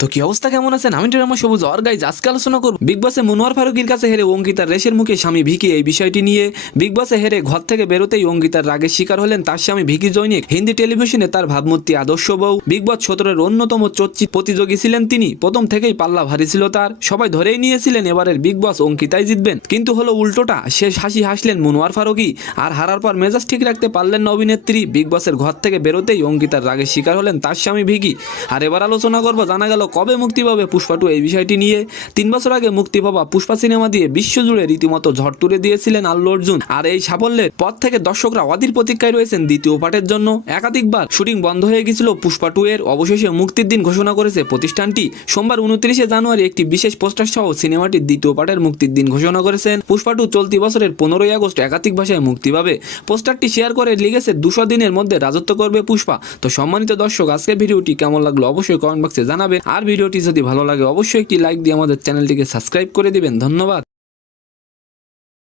তো কি অবস্থা, কেমন আছেন? আমি ড্রামা সবুজ আর গাইজ আজকে আলোচনা করব বিগ বসে মনোয়ার ফারুকীর কাছে হেরে অঙ্কিতার রেশের মুখে স্বামী ভিকি এই বিষয়টি নিয়ে। বিগ বসে হেরে ঘর থেকে বেরোতেই অঙ্কিতার রাগের শিকার হলেন তার স্বামী ভিকি জৈনিক। হিন্দি টেলিভিশনে তার ভাবমূর্তি আদর্শ বউ। বিগ বস 17-এর অন্যতম চর্চিত প্রতিযোগী ছিলেন তিনি। প্রথম থেকেই পাল্লা ভারী ছিল তার, সবাই ধরেই নিয়েছিলেন এবারের বিগ বস অঙ্কিতাই জিতবেন, কিন্তু হলো উল্টোটা। শেষ হাসি হাসলেন মনোয়ার ফারুকী, আর হারার পর মেজাজ ঠিক রাখতে পারলেন না অভিনেত্রী। বিগ বসের ঘর থেকে বেরোতেই অঙ্কিতার রাগের শিকার হলেন তার স্বামী ভিকি। আর এবার আলোচনা করবো, জানা গেল কবে মুক্তি পাবে পুষ্পা 2 এই বিষয়টি নিয়ে। 3 বছর আগে মুক্তি পাওয়া পুষ্পা সিনেমা দিয়ে বিশ্বজুড়ে রীতিমতো ঝড় তুলে দিয়েছিলেন আল্লু অর্জুন। আর এই সাফল্যের পর থেকে দর্শকরা অধীর প্রতীক্ষায় রয়েছেন দ্বিতীয় পার্টের জন্য। একাধিকবার শুটিং বন্ধ হয়ে গিয়েছিল পুষ্পা 2 এর। অবশেষে মুক্তির দিন ঘোষণা করেছে প্রতিষ্ঠানটি। সোমবার 29শে জানুয়ারি একটি বিশেষ পোস্টার সহ সিনেমাটির দ্বিতীয় পার্টের মুক্তির দিন ঘোষণা করেছেন। পুষ্পা 2 চলতি বছরের 15ই আগস্ট একাধিক ভাষায় মুক্তি পাবে। পোস্টারটি শেয়ার করে লিখেছে 200 দিনের মধ্যে রাজত্ব করবে পুষ্পা। তো সম্মানিত দর্শক, আজকের ভিডিওটি কেমন লাগলো অবশ্যই কমেন্ট বক্সে জানাবেন। আর ভিডিওটি যদি ভালো লাগে অবশ্যই একটি লাইক দিয়ে আমাদের চ্যানেলটিকে সাবস্ক্রাইব করে দিবেন। ধন্যবাদ।